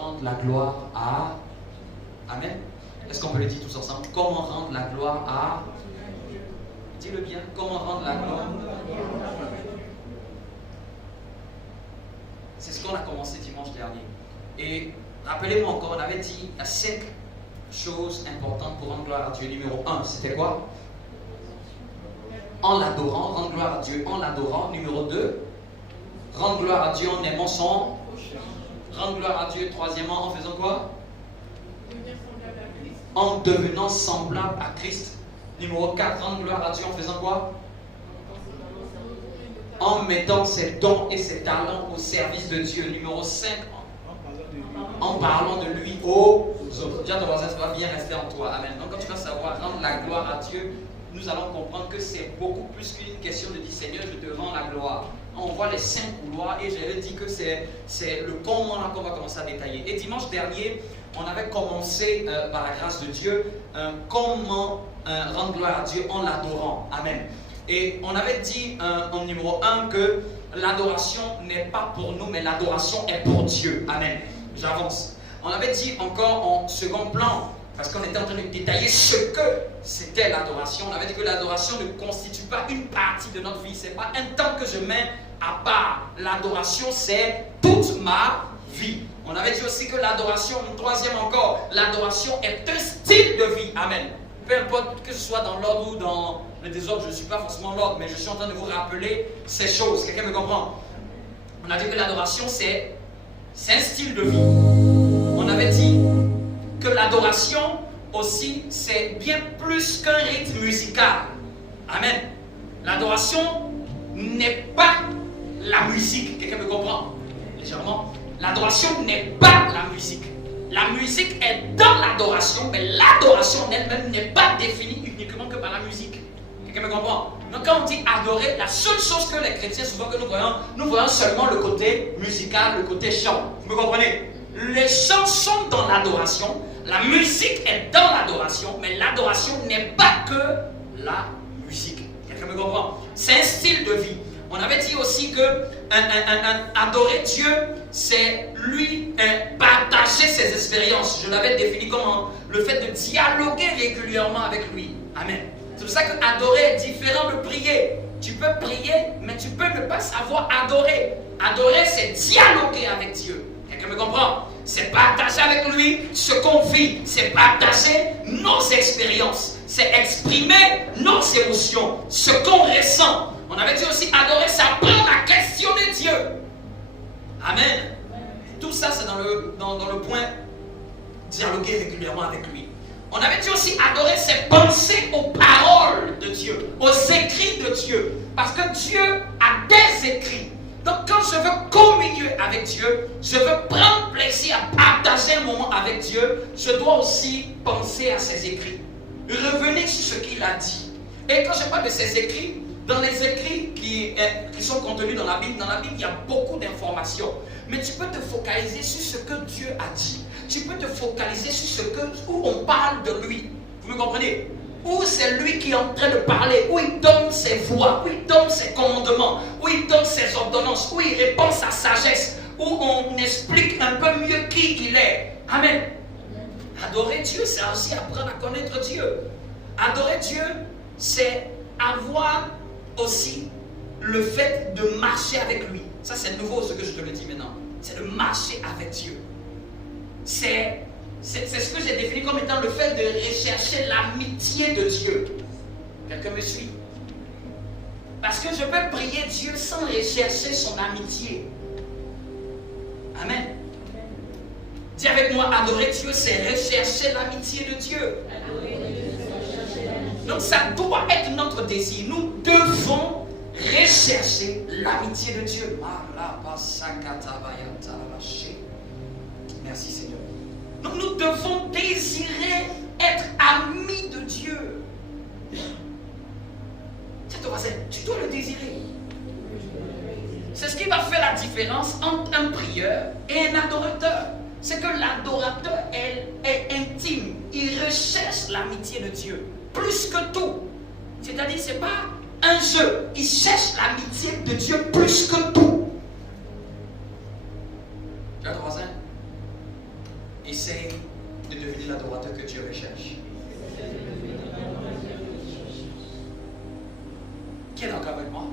rendre la gloire à... Amen. Est-ce qu'on peut le dire tous ensemble? Comment rendre la gloire à... Dis-le bien. Comment rendre la gloire? C'est ce qu'on a commencé dimanche dernier. Et rappelez-moi encore, on avait dit à 5 choses importantes pour rendre gloire à Dieu. Numéro 1, c'était quoi? En l'adorant, rendre gloire à Dieu en l'adorant. Numéro 2, rendre gloire à Dieu en aimant son... Rendre gloire à Dieu, troisièmement, en faisant quoi? En devenant semblable à Christ. Numéro 4, rendre gloire à Dieu en faisant quoi? En mettant ses dons et ses talents au service de Dieu. Numéro 5, en parlant de lui aux autres. Dis à ton voisin, ça va bien rester en toi. Amen. Donc quand tu vas savoir rendre la gloire à Dieu, nous allons comprendre que c'est beaucoup plus qu'une question de dire Seigneur, je te rends la gloire. On voit les 5 couloirs et j'avais dit que c'est le comment là qu'on va commencer à détailler. Et dimanche dernier, on avait commencé par la grâce de Dieu comment rendre gloire à Dieu en l'adorant. Amen. Et on avait dit en numéro 1 que l'adoration n'est pas pour nous, mais l'adoration est pour Dieu. Amen. J'avance. On avait dit encore en second plan, parce qu'on était en train de détailler ce que c'était l'adoration. On avait dit que l'adoration ne constitue pas une partie de notre vie. Ce n'est pas un temps que je mets à part. L'adoration, c'est toute ma vie. On avait dit aussi que l'adoration, une troisième encore, l'adoration est un style de vie. Amen. Peu importe que ce soit dans l'ordre ou dans le désordre, je ne suis pas forcément l'ordre, mais je suis en train de vous rappeler ces choses. Quelqu'un me comprend? On a dit que l'adoration, c'est un style de vie. On avait dit que l'adoration aussi, c'est bien plus qu'un rythme musical. Amen. L'adoration n'est pas la musique. Quelqu'un me comprend? Légèrement. L'adoration n'est pas la musique. La musique est dans l'adoration, mais l'adoration en elle-même n'est pas définie uniquement que par la musique. Quelqu'un me comprend? Donc quand on dit adorer, la seule chose que les chrétiens souvent que nous voyons seulement le côté musical, le côté chant. Vous me comprenez? Les chants sont dans l'adoration, la musique est dans l'adoration, mais l'adoration n'est pas que la musique. Quelqu'un me comprend? C'est un style de vie. On avait dit aussi que adorer Dieu, c'est lui partager ses expériences. Je l'avais défini comme le fait de dialoguer régulièrement avec lui. Amen. C'est pour ça que adorer est différent de prier. Tu peux prier, mais tu peux ne pas savoir adorer. Adorer, c'est dialoguer avec Dieu. Quelqu'un me comprend? C'est partager avec lui ce qu'on vit. C'est partager nos expériences. C'est exprimer nos émotions, ce qu'on ressent. On avait dit aussi adorer, ça apprendre à questionner Dieu. Amen. Tout ça, c'est dans le point dialoguer régulièrement avec lui. On avait dit aussi adorer, c'est penser aux paroles de Dieu, aux écrits de Dieu. Parce que Dieu a des écrits. Donc quand je veux communier avec Dieu, je veux prendre plaisir à partager un moment avec Dieu, je dois aussi penser à ses écrits. Revenir sur ce qu'il a dit. Et quand je parle de ses écrits, dans les écrits qui sont contenus dans la Bible, il y a beaucoup d'informations. Mais tu peux te focaliser sur ce que Dieu a dit. Tu peux te focaliser sur où on parle de lui. Vous me comprenez? Où c'est lui qui est en train de parler, où il donne ses voix, où il donne ses commandements, où il donne ses ordonnances, où il répond sa sagesse, où on explique un peu mieux qui il est. Amen. Adorer Dieu, c'est aussi apprendre à connaître Dieu. Adorer Dieu, c'est avoir aussi le fait de marcher avec lui. Ça, c'est nouveau ce que je te le dis maintenant. C'est de marcher avec Dieu. C'est ce que j'ai défini comme étant le fait de rechercher l'amitié de Dieu. Quelqu'un me suit? Parce que je peux prier Dieu sans rechercher son amitié. Amen. Dis avec moi, adorer Dieu, c'est rechercher l'amitié de Dieu. Donc ça doit être notre désir. Nous devons rechercher l'amitié de Dieu. Merci Seigneur. Donc nous devons désirer être amis de Dieu. C'est ton voisin, tu dois le désirer. C'est ce qui va faire la différence entre un prieur et un adorateur. C'est que l'adorateur est intime. Il recherche l'amitié de Dieu. Plus que tout. C'est-à-dire, ce n'est pas un jeu. Il cherche l'amitié de Dieu plus que tout. Tu as ton voisin? essaye de devenir l'adorateur que Dieu recherche. Qui est d'accord avec moi?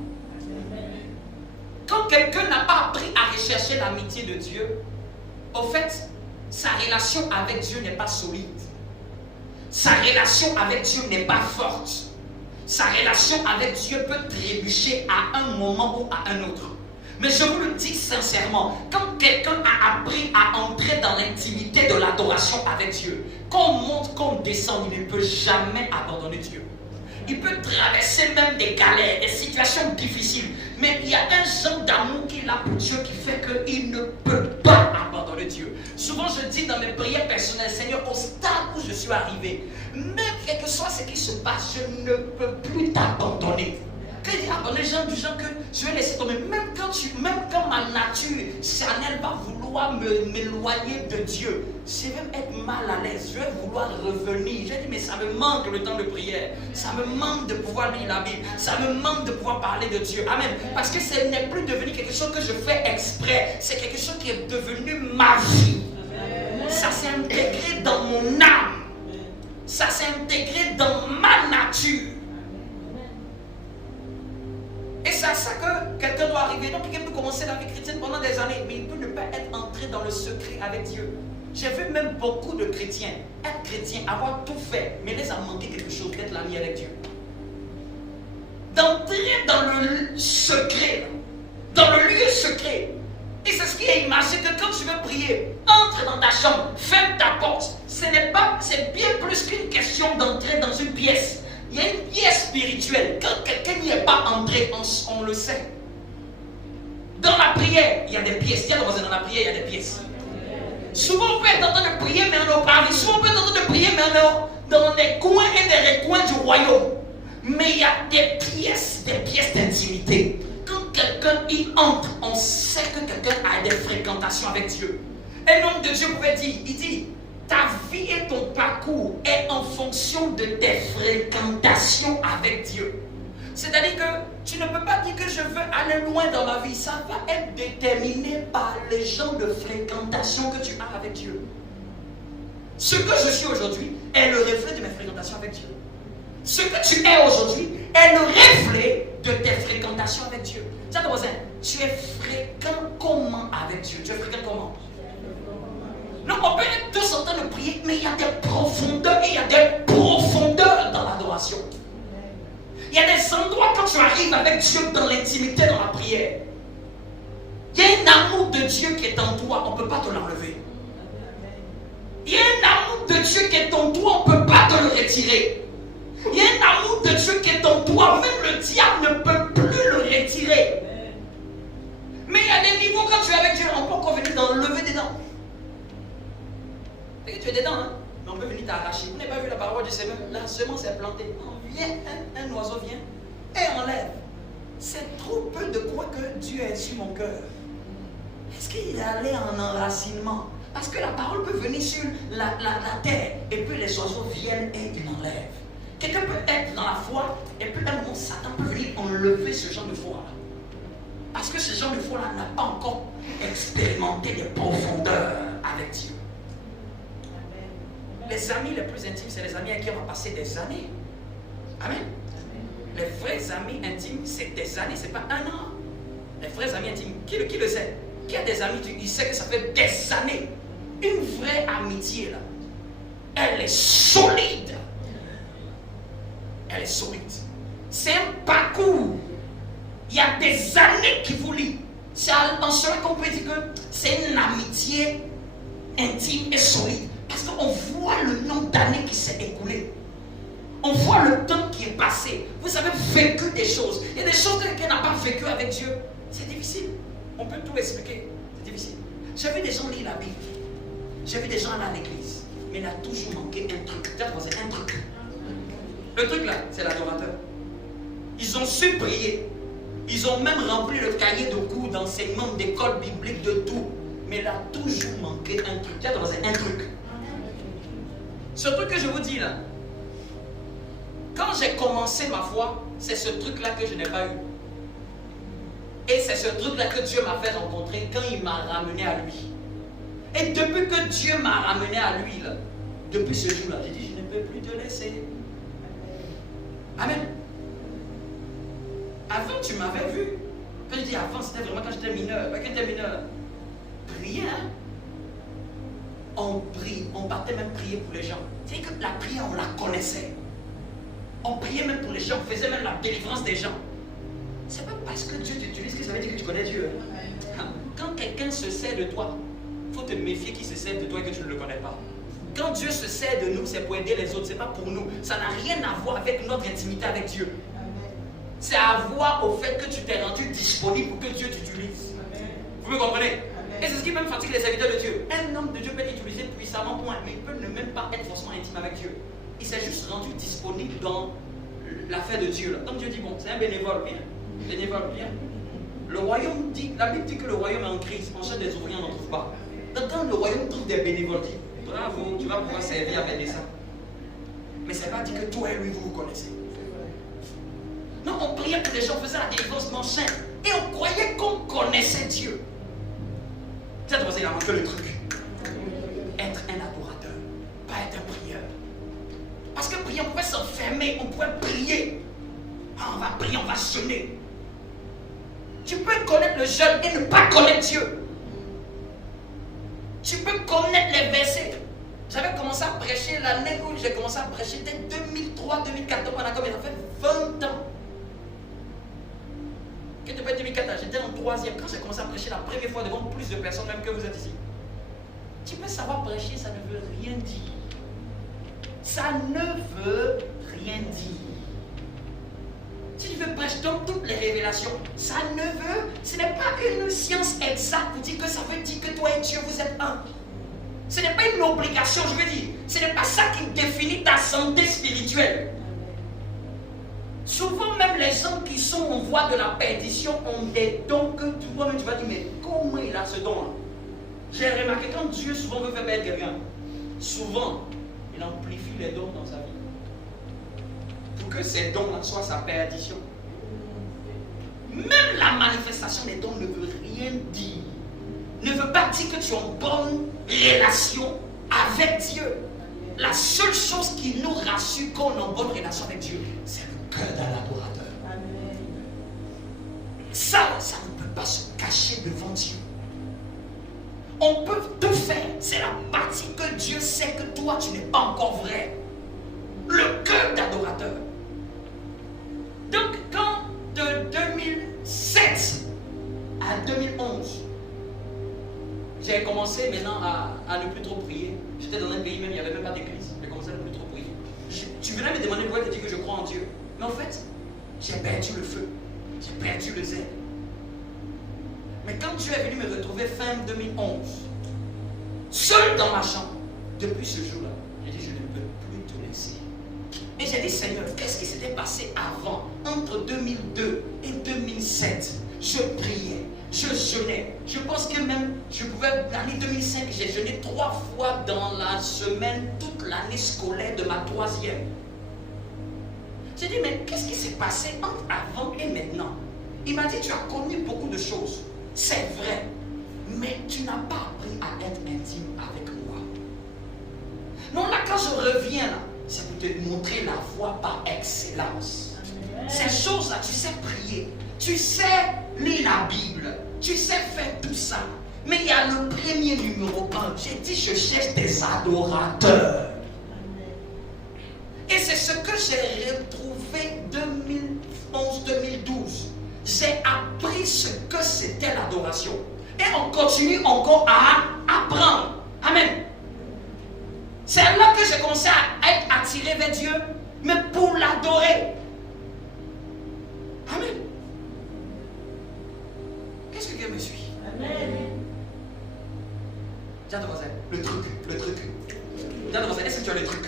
Quand quelqu'un n'a pas appris à rechercher l'amitié de Dieu, au fait, sa relation avec Dieu n'est pas solide. Sa relation avec Dieu n'est pas forte. Sa relation avec Dieu peut trébucher à un moment ou à un autre. Mais je vous le dis sincèrement, quand quelqu'un a appris à entrer dans l'intimité de l'adoration avec Dieu, qu'on monte, qu'on descend, il ne peut jamais abandonner Dieu. Il peut traverser même des galères, des situations difficiles. Mais il y a un genre d'amour qu'il a pour Dieu qui fait qu'il ne peut pas abandonner Dieu. Souvent je dis dans mes prières personnelles, Seigneur, au stade où je suis arrivé, même quel que soit ce qui se passe, je ne peux plus t'abandonner. Quand il dit abandonner, du genre que je vais laisser tomber, même quand ma nature charnelle va vouloir m'éloigner de Dieu, je vais être mal à l'aise, je vais vouloir revenir. Je dis, mais ça me manque le temps de prière, ça me manque de pouvoir lire la Bible, ça me manque de pouvoir parler de Dieu. Amen. Parce que ce n'est plus devenu quelque chose que je fais exprès, c'est quelque chose qui est devenu ma vie. Ça s'est intégré dans mon âme, ça s'est intégré dans ma nature. Et c'est à ça que quelqu'un doit arriver. Donc quelqu'un peut commencer la vie chrétienne pendant des années, mais il peut ne pas être entré dans le secret avec Dieu. J'ai vu même beaucoup de chrétiens être chrétiens, avoir tout fait, mais les a manqué quelque chose, d'être l'ami avec Dieu. D'entrer dans le secret, dans le lieu secret. Et c'est ce qui est imagé que quand tu veux prier, entre dans ta chambre, ferme ta porte. C'est bien plus qu'une question d'entrer dans une pièce. Il y a une pièce spirituelle. Quand quelqu'un n'y est pas entré, on le sait. Dans la prière, il y a des pièces. Dans la prière, il y a des pièces. Souvent, on peut être en train de prier, mais on est au paradis. Souvent, on peut être en train de prier, mais on est dans des coins et des recoins du royaume. Mais il y a des pièces d'intimité. Quand quelqu'un y entre, on sait que quelqu'un a des fréquentations avec Dieu. Un homme de Dieu pouvait dire, il dit, ta vie et ton parcours est en fonction de tes fréquentations avec Dieu. C'est-à-dire que tu ne peux pas dire que je veux aller loin dans ma vie. Ça va être déterminé par les gens de fréquentation que tu as avec Dieu. Ce que je suis aujourd'hui est le reflet de mes fréquentations avec Dieu. Ce que tu es aujourd'hui est le reflet de tes fréquentations avec Dieu. Tiens, ton voisin, tu es fréquent comment avec Dieu? Tu es fréquent comment? Non, on peut être tous en train de prier, mais il y a des profondeurs et il y a des profondeurs dans l'adoration. Il y a des endroits quand tu arrives avec Dieu dans l'intimité, dans la prière. Il y a un amour de Dieu qui est en toi, on ne peut pas te l'enlever. Il y a un amour de Dieu qui est en toi, on ne peut pas te le retirer. Il y a un amour de Dieu qui est en toi, même le diable ne peut plus le retirer. Mais il y a des niveaux quand tu es avec Dieu, on peut encore venir t'enlever des dents. Et tu es dedans, hein? Mais on peut venir t'arracher. Vous n'avez pas vu la parole du Seigneur? La semence est plantée. Un oiseau vient et enlève. C'est trop peu de quoi que Dieu ait sur mon cœur. Est-ce qu'il est allé en enracinement? Parce que la parole peut venir sur la terre et puis les oiseaux viennent et ils enlèvent. Quelqu'un peut être dans la foi et puis un moment Satan peut venir enlever ce genre de foi-là. Parce que ce genre de foi-là n'a pas encore expérimenté les profondeurs avec Dieu. Les amis les plus intimes, c'est les amis avec qui on va passer des années. Amen. Les vrais amis intimes, c'est des années, c'est pas un an. Les vrais amis intimes, qui le sait? Qui a des amis, il sait que ça fait des années. Une vraie amitié, là, elle est solide. Elle est solide. C'est un parcours. Il y a des années qui vous lient. C'est en cela qu'on peut dire que c'est une amitié intime et solide. Parce qu'on voit le nombre d'années qui s'est écoulé. On voit le temps qui est passé. Vous avez vécu des choses. Il y a des choses qu'elle n'a pas vécu avec Dieu. C'est difficile. On peut tout expliquer. C'est difficile. J'ai vu des gens lire la Bible. J'ai vu des gens aller à l'église. Mais il a toujours manqué un truc. C'est un truc. Le truc là, c'est l'adorateur. Ils ont su prier. Ils ont même rempli le cahier de cours d'enseignement, d'école biblique, de tout. Mais il a toujours manqué un truc. C'est un truc. Ce truc que je vous dis là, quand j'ai commencé ma foi, c'est ce truc-là que je n'ai pas eu. Et c'est ce truc-là que Dieu m'a fait rencontrer quand il m'a ramené à lui. Et depuis que Dieu m'a ramené à lui, là, depuis ce jour-là, j'ai dit, je ne peux plus te laisser. Amen. Avant, tu m'avais vu. Quand je dis avant, c'était vraiment quand j'étais mineur. Quand j'étais mineur, prier, hein? On prie, on partait même prier pour les gens. C'est que la prière, on la connaissait. On priait même pour les gens, on faisait même la délivrance des gens. C'est pas parce que Dieu t'utilise que ça veut dire que tu connais Dieu. Quand quelqu'un se sert de toi, il faut te méfier qu'il se sert de toi et que tu ne le connais pas. Quand Dieu se sert de nous, c'est pour aider les autres, c'est pas pour nous. Ça n'a rien à voir avec notre intimité avec Dieu. C'est à voir au fait que tu t'es rendu disponible pour que Dieu t'utilise. Vous me comprenez? Et c'est ce qui même fatigue les serviteurs de Dieu. Un homme de Dieu peut être utilisé puissamment, point, mais il peut ne même pas être forcément intime avec Dieu. Il s'est juste rendu disponible dans l'affaire de Dieu. Là. Donc Dieu dit, bon, c'est un bénévole, viens. Bénévole, viens. Le royaume dit, la Bible dit que le royaume est en crise. En cherche des ouvriers, on n'en trouve pas. Donc quand le royaume trouve des bénévoles, dit, bravo, tu vas pouvoir servir avec des saints. Mais ça ne veut pas dire que toi et lui, vous vous connaissez. Non, on priait pour les gens, on faisait la délivrance machin. Et on croyait qu'on connaissait Dieu. C'est pour ça qu'il a manqué le truc. Être un adorateur, pas être un prieur. Parce que prier, on pouvait s'enfermer, on pouvait prier. Ah, on va prier, on va jeûner. Tu peux connaître le jeûne et ne pas connaître Dieu. Tu peux connaître les versets. J'avais commencé à prêcher l'année où j'ai commencé à prêcher, c'était 2003, 2014, pendant combien? Ça fait 20 ans. Quand tu fais 2014, j'étais en 3e. Quand j'ai commencé à prêcher la première fois devant plus de personnes, même que vous êtes ici. Tu peux savoir prêcher, ça ne veut rien dire. Ça ne veut rien dire. Si tu veux prêcher dans toutes les révélations, ça ne veut, ce n'est pas une science exacte pour dire que ça veut dire que toi et Dieu vous êtes un. Ce n'est pas une obligation, je veux dire. Ce n'est pas ça qui définit ta santé spirituelle. Souvent même les gens qui sont en voie de la perdition ont des dons que toi-même tu vas dire, mais comment il a ce don-là? J'ai remarqué quand Dieu souvent veut faire perdre quelqu'un, souvent il amplifie les dons dans sa vie. Pour que ces dons-là soient sa perdition. Même la manifestation des dons ne veut rien dire. Ne veut pas dire que tu as une bonne relation avec Dieu. La seule chose qui nous rassure quand on est en bonne relation avec Dieu, c'est le cœur d'un adorateur. Ça ne peut pas se cacher devant Dieu. On peut tout faire. C'est la partie que Dieu sait que toi, tu n'es pas encore vrai. Le cœur d'adorateur. Donc, quand de 2007 à 2011, j'ai commencé maintenant à ne plus trop prier. J'étais dans un pays même, il n'y avait même pas d'église. J'ai commencé à ne plus trop prier. Tu venais me demander pourquoi tu dis que je crois en Dieu. Mais en fait, j'ai perdu le feu. J'ai perdu le zèle. Mais quand Dieu est venu me retrouver fin 2011, seul dans ma chambre, depuis ce jour-là, j'ai dit je ne peux plus te laisser. Et j'ai dit Seigneur, qu'est-ce qui s'était passé avant, entre 2002 et 2007? Je priais, je jeûnais. Je pense que même, je pouvais, l'année 2005, j'ai jeûné 3 fois dans la semaine, toute l'année scolaire de ma 3e. J'ai dit, mais qu'est-ce qui s'est passé entre avant et maintenant? Il m'a dit, tu as connu beaucoup de choses. C'est vrai, mais tu n'as pas appris à être intime avec moi. Non, là, quand je reviens, là, c'est pour te montrer la voie par excellence. Ces choses-là, tu sais prier, tu sais lire la Bible, tu sais faire tout ça. Mais il y a le premier numéro 1. J'ai dit, je cherche des adorateurs. Et c'est ce que j'ai retrouvé 2011-2012. J'ai appris ce que c'était l'adoration. Et on continue encore à apprendre. Amen. C'est là que j'ai commencé à être attiré vers Dieu, mais pour l'adorer. Amen. Qu'est-ce que Dieu me suit? Amen. Tiens, voisin, le truc. Tiens, voisin, est-ce que tu as le truc?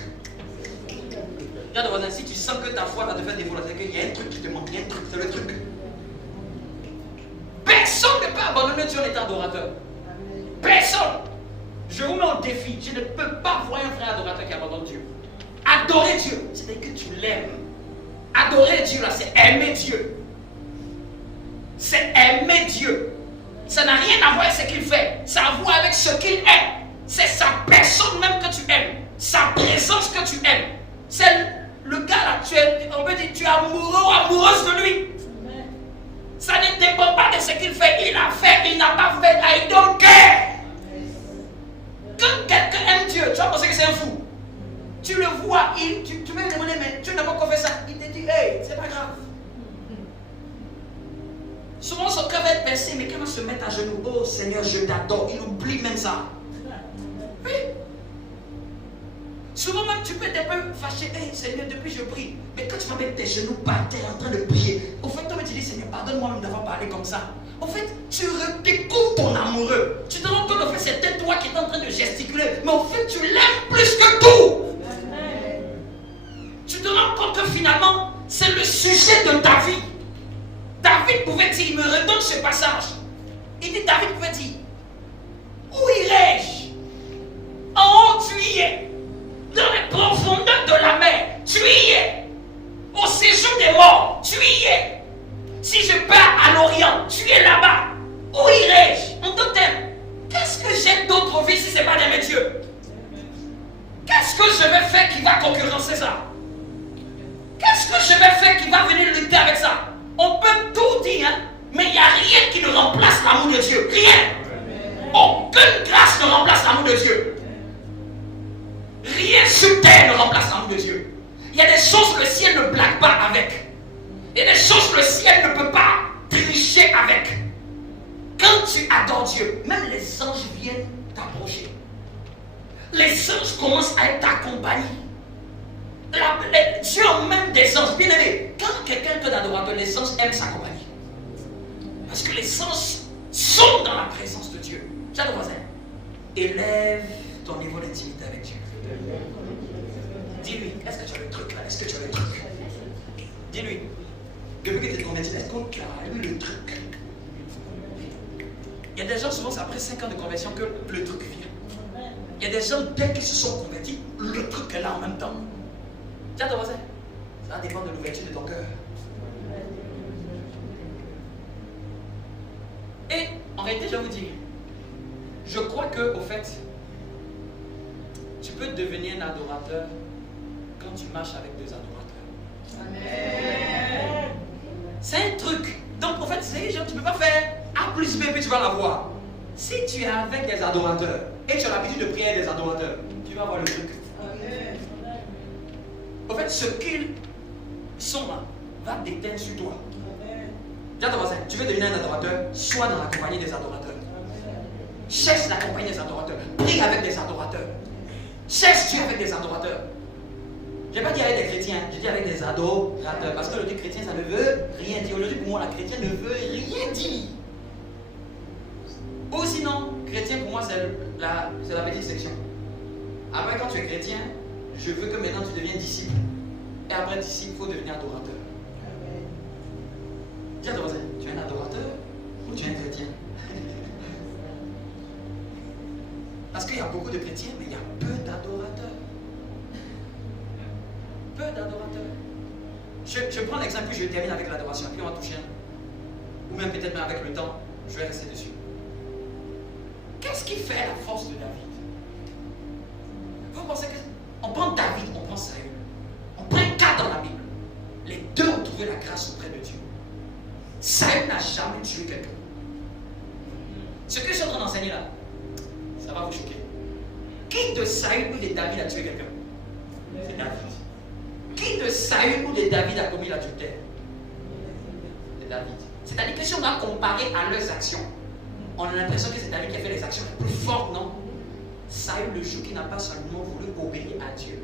Tiens, voisin, si tu sens que ta foi va te faire défaut, c'est qu'il y a un truc qui te manque, il y a un truc, c'est le truc. Personne ne peut abandonner Dieu en étant adorateur. Personne. Je vous mets au défi. Je ne peux pas voir un frère adorateur qui abandonne Dieu. Adorer Dieu, c'est que tu l'aimes. Adorer Dieu, là, c'est aimer Dieu. C'est aimer Dieu. Ça n'a rien à voir avec ce qu'il fait. Ça a à voir avec ce qu'il est. C'est sa personne même que tu aimes. Sa présence que tu aimes. C'est le gars là, on peut dire, tu es amoureux ou amoureuse de lui. Ça ne dépend pas de ce qu'il fait. Il a fait, il n'a pas fait. I don't care. Quand quelqu'un aime Dieu, tu vas penser que c'est un fou. Tu le vois, tu peux lui demander, mais tu n'as pas encore fait ça. Il te dit, hey, c'est pas grave. Souvent son cœur va être percé, mais quand il va se mettre à genoux, oh Seigneur, je t'adore. Il oublie même ça. Oui. Souvent même tu peux être un peu fâché, hey Seigneur, depuis je prie. Mais quand tu vas mettre tes genoux par terre en train de prier, au fait, toi tu dis, Seigneur, pardonne-moi même d'avoir parlé comme ça. En fait, tu redécouvres ton amoureux. Tu te rends compte, en fait, c'était toi qui étais en train de gesticuler. Mais en fait, tu l'aimes plus que tout. Tu te rends compte que finalement, c'est le sujet de ta vie. David pouvait dire, il me redonne ce passage. Il dit, David pouvait dire, où irai-je? En haut, tu y es. Dans les profondeurs de la mer, tu y es. Au séjour des morts, tu y es. Si je pars à l'Orient, tu es là-bas. Où irai-je? En d'autres termes, qu'est-ce que j'ai d'autre vie si ce n'est pas d'aimer Dieu? Qu'est-ce que je vais faire qui va concurrencer ça? Qu'est-ce que je vais faire qui va venir lutter avec ça? On peut tout dire, hein, mais il n'y a rien qui ne remplace l'amour de Dieu. Rien. Aucune grâce ne remplace l'amour de Dieu. Rien sur terre ne remplace l'amour de Dieu. Il y a des choses que le ciel ne blague pas avec. Il y a des choses que le ciel ne peut pas tricher avec. Quand tu adores Dieu, même les anges viennent t'approcher. Les anges commencent à être ta compagnie. Dieu emmène des anges. Bien aimé, quand quelqu'un est un adorateur, les anges aiment sa compagnie. Parce que les anges sont dans la présence de Dieu. Tiens ton voisin, élève ton niveau d'intimité avec Dieu. Dis-lui, est-ce que tu as le truc là? Est-ce que tu as le truc? Dis-lui, depuis que tu es converti, est-ce qu'on a eu le truc? Il y a des gens, souvent c'est après 5 ans de conversion que le truc vient. Il y a des gens, dès qu'ils se sont convertis, le truc est là en même temps. Tiens ton voisin, ça dépend de l'ouverture de ton cœur. Et en réalité, je vais vous dire, je crois que, au fait, tu peux devenir un adorateur quand tu marches avec des adorateurs. Amen. C'est un truc. Donc, en fait, c'est genre, tu ne peux pas faire A plus B, puis tu vas l'avoir. Si tu es avec des adorateurs et tu as l'habitude de prier avec des adorateurs, tu vas avoir le truc. Amen. En fait, ce qu'ils sont là va déteindre sur toi. Dis à ton voisin, tu veux devenir un adorateur, sois dans la compagnie des adorateurs. Cherche la compagnie des adorateurs. Prie avec des adorateurs. Cherche Dieu avec des adorateurs. Je n'ai pas dit avec des chrétiens, je dis avec des adorateurs. Parce que le dit chrétien, ça ne veut rien dire. Aujourd'hui, pour moi, la chrétienne ne veut rien dire. Ou sinon, chrétien, pour moi, c'est la petite section. Après, quand tu es chrétien, je veux que maintenant tu deviennes disciple. Et après disciple, il faut devenir adorateur. Dis à ton voisin, tu es un adorateur ou tu es un chrétien? Parce qu'il y a beaucoup de chrétiens, mais il y a peu d'adorateurs. Peu d'adorateurs. Je prends l'exemple, puis je termine avec l'adoration, puis on va toucher un. Ou même peut-être même avec le temps, je vais rester dessus. Qu'est-ce qui fait la force de David? Vous pensez que on prend David, on prend Saül. On prend un cas dans la Bible. Les deux ont trouvé la grâce auprès de Dieu. Saül n'a jamais tué quelqu'un. Ce que je suis en train d'enseigner là, ça va vous choquer. Qui de Saül ou de David a tué quelqu'un? C'est David. Qui de Saül ou de David a commis l'adultère? C'est David. C'est-à-dire que si on va comparer à leurs actions, on a l'impression que c'est David qui a fait les actions les plus fortes, non? Saül, le jour qui n'a pas seulement voulu obéir à Dieu,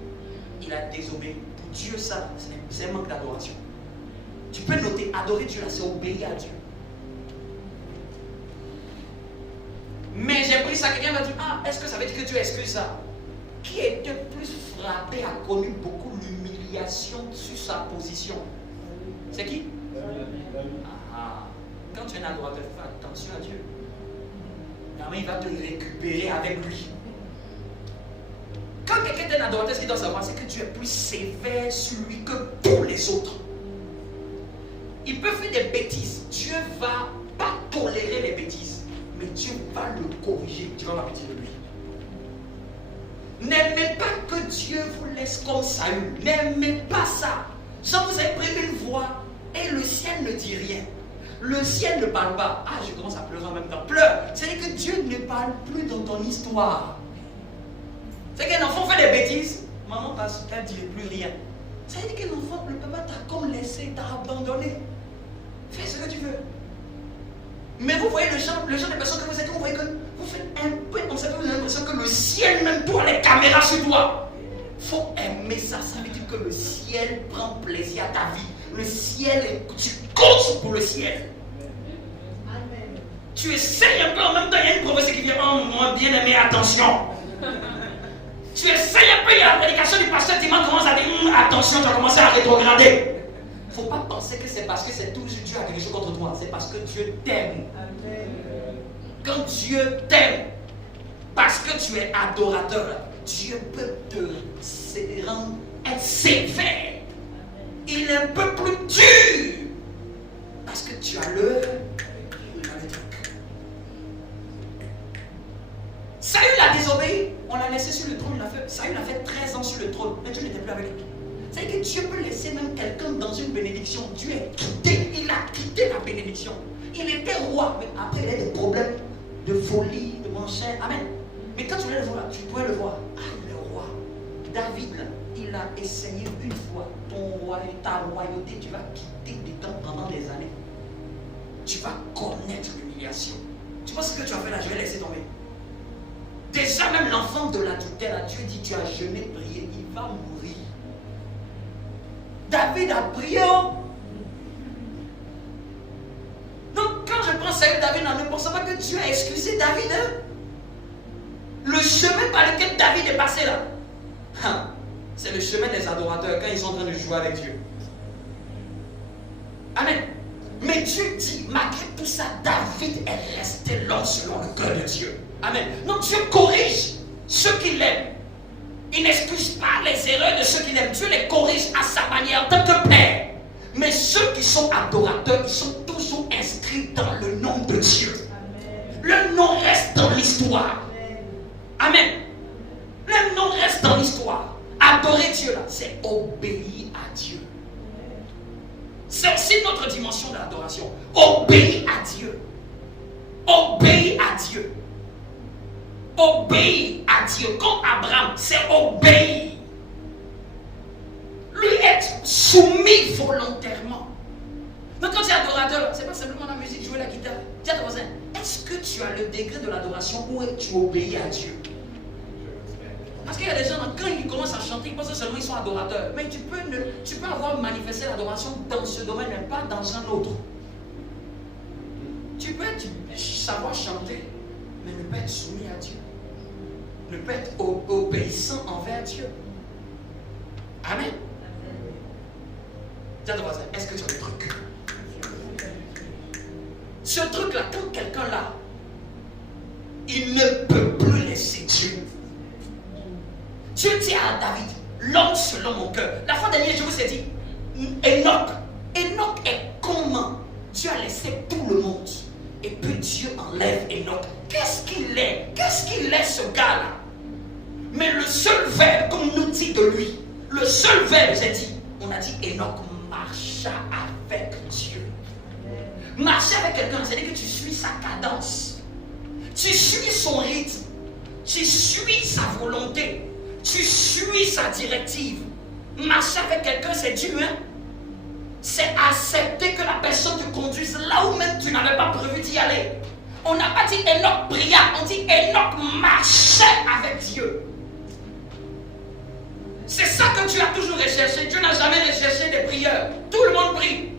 il a désobéi. Pour Dieu, ça, c'est un manque d'adoration. Tu peux noter, adorer Dieu là, c'est obéir à Dieu. Mais j'ai pris ça, quelqu'un m'a dit, ah, est-ce que ça veut dire que Dieu exclut ça? Qui était plus frappé a connu beaucoup l'humiliation sur sa position. C'est qui? Ah, quand tu es un adorateur, fais attention à Dieu. Normalement, il va te récupérer avec lui. Quand quelqu'un est un adorateur, ce qu'il doit savoir, c'est que Dieu est plus sévère sur lui que tous les autres. Il peut faire des bêtises. Dieu ne va pas tolérer les bêtises. mais Dieu va le corriger. Tu vas m'habiter de lui. N'aimez pas que Dieu vous laisse comme Saül. N'aimez pas ça. Genre vous avez pris une voix et le ciel ne dit rien. Le ciel ne parle pas. Ah, je commence à pleurer en même temps. Pleure. C'est-à-dire que Dieu ne parle plus dans ton histoire. C'est qu'un enfant fait des bêtises. Maman passe, elle ne dit plus rien. Ça veut dire qu'un enfant, le papa t'a comme laissé, t'a abandonné. Fais ce que tu veux. Mais vous voyez le genre de personnes que vous êtes, vous voyez que vous faites un peu comme ça, vous avez l'impression que le ciel même tourne les caméras sur toi. Il faut aimer ça. Ça veut dire que le ciel prend plaisir à ta vie. Le ciel, tu comptes pour le ciel. Amen. Tu essayes un peu en même temps, il y a une prophétie qui vient. Oh mon bien-aimé, attention. Tu essayes un peu, il y a la prédication du pasteur dimanche commence à dire attention, tu vas commencer à rétrograder. Il ne faut pas penser que c'est parce que c'est toujours Dieu a quelque chose contre toi. C'est parce que Dieu t'aime. Quand Dieu t'aime, parce que tu es adorateur, Dieu peut te rendre être sévère. Il est un peu plus dur. Parce que tu as le truc. Saül a désobéi. On l'a laissé sur le trône. Saül a fait 13 ans sur le trône. Mais Dieu n'était plus avec lui. C'est que Dieu peut laisser même quelqu'un dans une bénédiction. Dieu est quitté. Il a quitté la bénédiction. Il était roi. Mais après, il a des problèmes de folie, de manchette. Amen. Mais quand tu voulais le voir, tu pouvais le voir. Ah, le roi. David, là, il a essayé une fois. Ta royauté, tu vas quitter des temps pendant des années. Tu vas connaître l'humiliation. Tu vois ce que tu as fait là? Je vais laisser tomber. Déjà, même l'enfant de l'adultère, Dieu dit tu as jeûné, prié, il va mourir. David a prié. Donc, quand je prends Saül, David, ne pensez pas que Dieu a excusé David. Hein? Le chemin par lequel David est passé là, c'est le chemin des adorateurs quand ils sont en train de jouer avec Dieu. Amen. Mais Dieu dit, malgré tout ça, David est resté l'homme selon le cœur de Dieu. Amen. Donc Dieu corrige ceux qu'il aime. Il n'excuse pas les erreurs de ceux qu'il aime. Dieu les corrige à sa manière en tant que père. Mais ceux qui sont adorateurs, ils sont toujours inscrits dans le nom de Dieu. Amen. Le nom reste dans l'histoire. Amen. Le nom reste dans l'histoire. Adorer Dieu là, c'est obéir à Dieu. C'est aussi notre dimension de l'adoration. Obéir à Dieu. Obéir à Dieu. Obéir à Dieu. Comme Abraham, c'est obéir. Lui être soumis volontairement. Donc quand tu es adorateur, c'est pas simplement la musique, jouer la guitare. Dis à ton voisin, est-ce que tu as le degré de l'adoration ou tu obéis à Dieu? Parce qu'il y a des gens, quand ils commencent à chanter, ils pensent que seulement ils sont adorateurs. Mais tu peux avoir manifesté l'adoration dans ce domaine, mais pas dans un autre. Tu peux savoir chanter, mais ne pas être soumis à Dieu. Ne pas être obéissant envers Dieu. Amen. Dis à ton voisin, est-ce que tu as le truc? Ce truc-là, quand quelqu'un l'a, il ne peut plus laisser Dieu. Dieu dit à David, l'homme selon mon cœur. La fois dernière, je vous ai dit, Enoch est comment? Dieu a laissé tout le monde. Et puis Dieu enlève Enoch. Qu'est-ce qu'il est? Qu'est-ce qu'il est ce gars-là? Mais le seul verbe qu'on nous dit de lui, le seul verbe, j'ai dit, on a dit Enoch marcha avec Dieu. Marcher avec quelqu'un, c'est-à-dire que tu suis sa cadence. Tu suis son rythme. Tu suis sa volonté. Tu suis sa directive. Marcher avec quelqu'un, c'est dur, hein? C'est accepter que la personne te conduise là où même tu n'avais pas prévu d'y aller. On n'a pas dit Enoch pria, on dit Enoch marchait avec Dieu. C'est ça que tu as toujours recherché. Dieu n'a jamais recherché des prieurs. Tout le monde prie.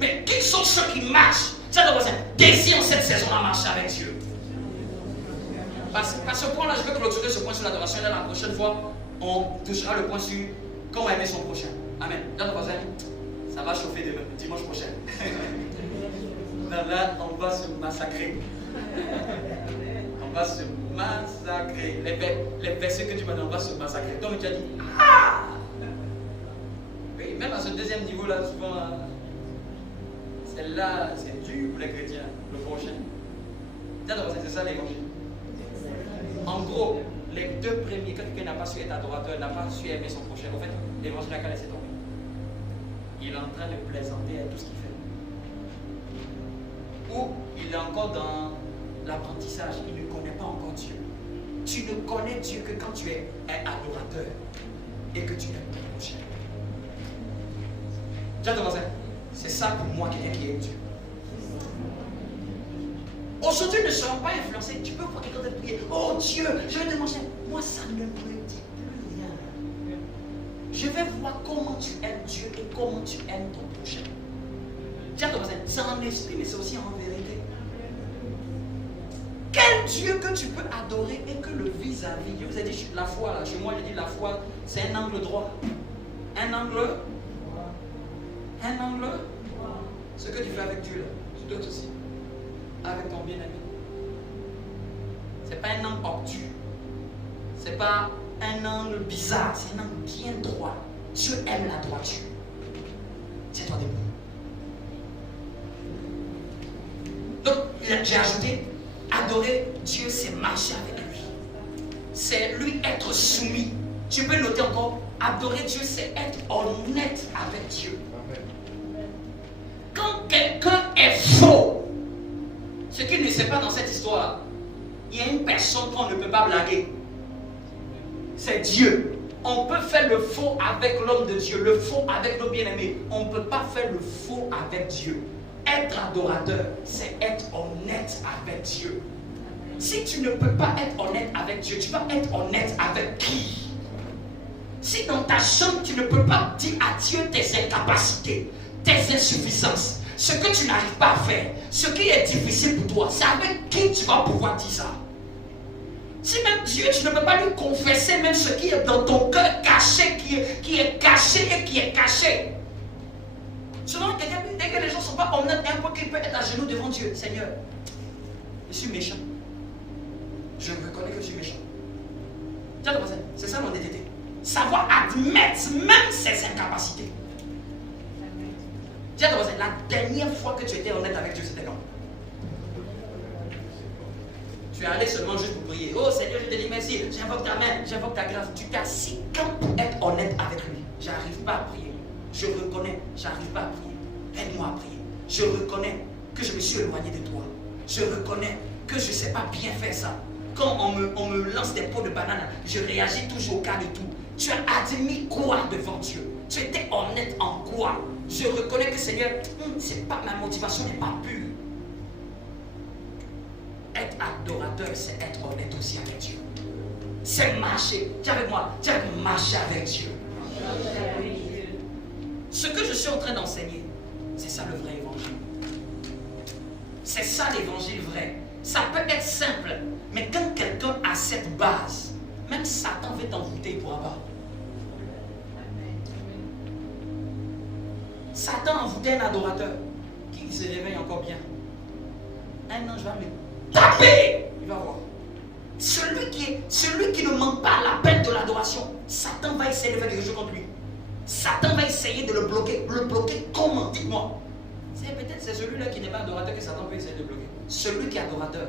Mais qui sont ceux qui marchent? Ça doit dire, désire cette saison à marcher avec Dieu. Par ce point-là, je veux clôturer ce point sur l'adoration. Et la prochaine fois, on touchera le point sur comment aimer son prochain. Amen. Là, ça va chauffer demain, dimanche prochain. Là, on va se massacrer. On va se massacrer. Les versets que tu m'as dit, on va se massacrer. Donc, tu as dit, ah! Oui, même à ce deuxième niveau-là, souvent, celle-là, c'est dur pour les chrétiens, le prochain. C'est ça l'évangile. En gros, les deux premiers, quand quelqu'un n'a pas su être adorateur, n'a pas su aimer son prochain, en fait, l'évangile n'a qu'à laisser tomber. Il est en train de plaisanter avec tout ce qu'il fait. Ou il est encore dans l'apprentissage, il ne connaît pas encore Dieu. Tu ne connais Dieu que quand tu es un adorateur et que tu aimes ton prochain. Tu as commencé? C'est ça pour moi, quelqu'un qui aime Dieu. Aujourd'hui, ne soyons pas influencés. Tu peux voir quelqu'un te prier. Oh Dieu, je vais te manger. Moi, ça ne me dit plus rien. Je vais voir comment tu aimes Dieu et comment tu aimes ton prochain. Tu as commencé? C'est en esprit, mais c'est aussi en vérité. Quel Dieu que tu peux adorer et que le vis-à-vis. Je vous ai dit la foi, là, chez moi, j'ai dit la foi, c'est un angle droit. Un angle. Ce que tu fais avec Dieu, là, tu dois aussi. Avec ton bien-aimé. C'est pas un angle obtus. C'est pas un angle bizarre. C'est un angle bien droit. Dieu aime la droiture. Tiens-toi debout. Donc, j'ai ajouté, adorer Dieu, c'est marcher avec lui. C'est lui être soumis. Tu peux noter encore, adorer Dieu, c'est être honnête avec Dieu. Quand quelqu'un est faux, ce qu'il ne sait pas dans cette histoire, il y a une personne qu'on ne peut pas blaguer. C'est Dieu. On peut faire le faux avec l'homme de Dieu, le faux avec nos bien-aimés. On ne peut pas faire le faux avec Dieu. Être adorateur, c'est être honnête avec Dieu. Si tu ne peux pas être honnête avec Dieu, tu vas être honnête avec qui? Si dans ta chambre, tu ne peux pas dire à Dieu tes incapacités, tes insuffisances, ce que tu n'arrives pas à faire, ce qui est difficile pour toi, c'est avec qui tu vas pouvoir dire ça? Si même Dieu, tu ne peux pas lui confesser même ce qui est dans ton cœur caché, qui est caché et qui est caché. Souvent, dès que les gens ne sont pas honnêtes, un peu qu'il peut être à genoux devant Dieu. Seigneur, je suis méchant. Je reconnais que je suis méchant. C'est ça l'honnêteté. Savoir admettre même ses incapacités. La dernière fois que tu étais honnête avec Dieu, c'était quand? Tu es allé seulement juste pour prier. Oh Seigneur, je te dis merci, j'invoque ta main, j'invoque ta grâce. Tu t'assis quand pour être honnête avec lui. J'arrive pas à prier. Je reconnais, j'arrive pas à prier. Aide-moi à prier. Je reconnais que je me suis éloigné de toi. Je reconnais que je ne sais pas bien faire ça. Quand on me lance des pots de banane, je réagis toujours au cas de tout. Tu as admis quoi devant Dieu? Tu étais honnête en quoi? Je reconnais que Seigneur, c'est pas ma motivation n'est pas pure. Être adorateur, c'est être honnête aussi avec Dieu. C'est marcher. Tiens avec moi, tiens marcher avec Dieu. Ce que je suis en train d'enseigner, c'est ça le vrai évangile. C'est ça l'évangile vrai. Ça peut être simple, mais quand quelqu'un a cette base, même Satan veut t'envoûter, il ne pourra pas. Satan a envoûté un adorateur qui se réveille encore bien. Un ange va me taper. Il va voir. Celui qui ne manque pas à l'appel de l'adoration, Satan va essayer de faire quelque chose contre lui. Satan va essayer de le bloquer. Le bloquer comment? Dites-moi. Peut-être c'est celui-là qui n'est pas adorateur que Satan peut essayer de bloquer. Celui qui est adorateur,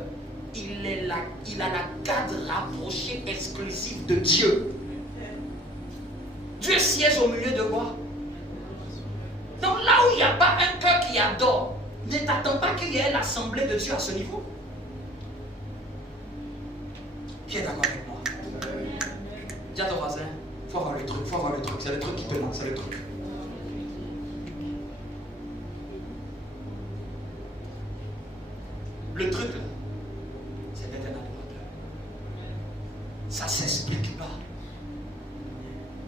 il a la cadre rapprochée exclusive de Dieu. Dieu siège au milieu de quoi? Donc là où il n'y a pas un cœur qui adore, ne t'attends pas qu'il y ait l'assemblée de Dieu à ce niveau. Qui est d'accord avec moi? Dis à ton voisin, il faut avoir le truc, c'est le truc qui te manque, c'est le truc. Le truc là, c'est d'être un adorateur. Ça ne s'explique pas.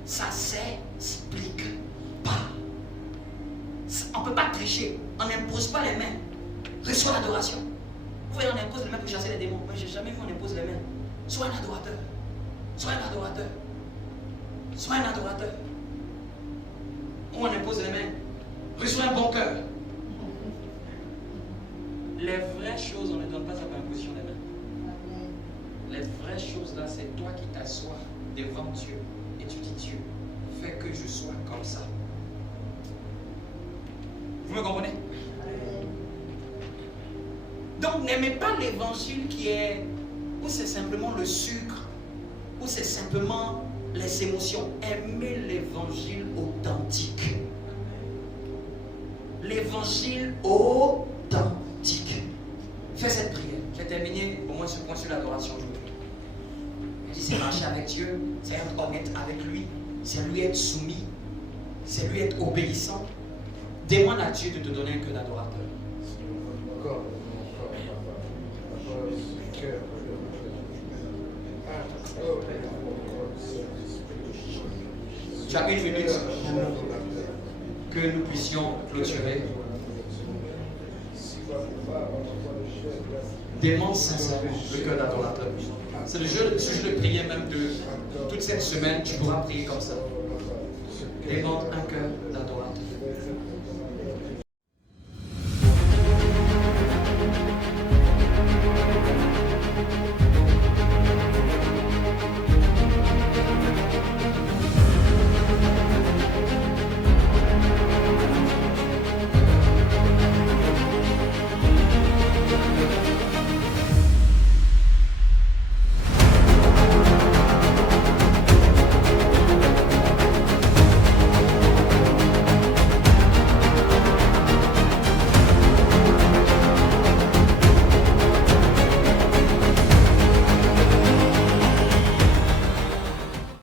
Ça ne s'explique pas. On ne peut pas tricher. On n'impose pas les mains. Reçois l'adoration. Vous voyez, on impose les mains pour chasser les démons. Moi, je n'ai jamais vu on impose les mains. Sois un adorateur. Sois un adorateur. Sois un adorateur. Où on impose les mains. Reçois un bon cœur. Les vraies choses, on ne donne pas ça par imposition des mains. Les vraies choses là, c'est toi qui t'assois devant Dieu et tu dis Dieu, fais que je sois comme ça. Vous me comprenez? Donc n'aimez pas l'évangile qui est, où c'est simplement le sucre, où c'est simplement les émotions. Aimez l'évangile authentique. L'évangile authentique. Fais cette prière. J'ai terminé au moins ce point sur l'adoration aujourd'hui. C'est marcher avec Dieu, c'est être honnête avec lui, c'est lui être soumis, c'est lui être obéissant. Demande à Dieu de te donner un cœur d'adorateur. Tu as une minute que nous puissions clôturer. Demande sincèrement le cœur d'adorateur. C'est le jeu, si je le priais même de toute cette semaine, tu pourras prier comme ça. Demande un cœur d'adorateur.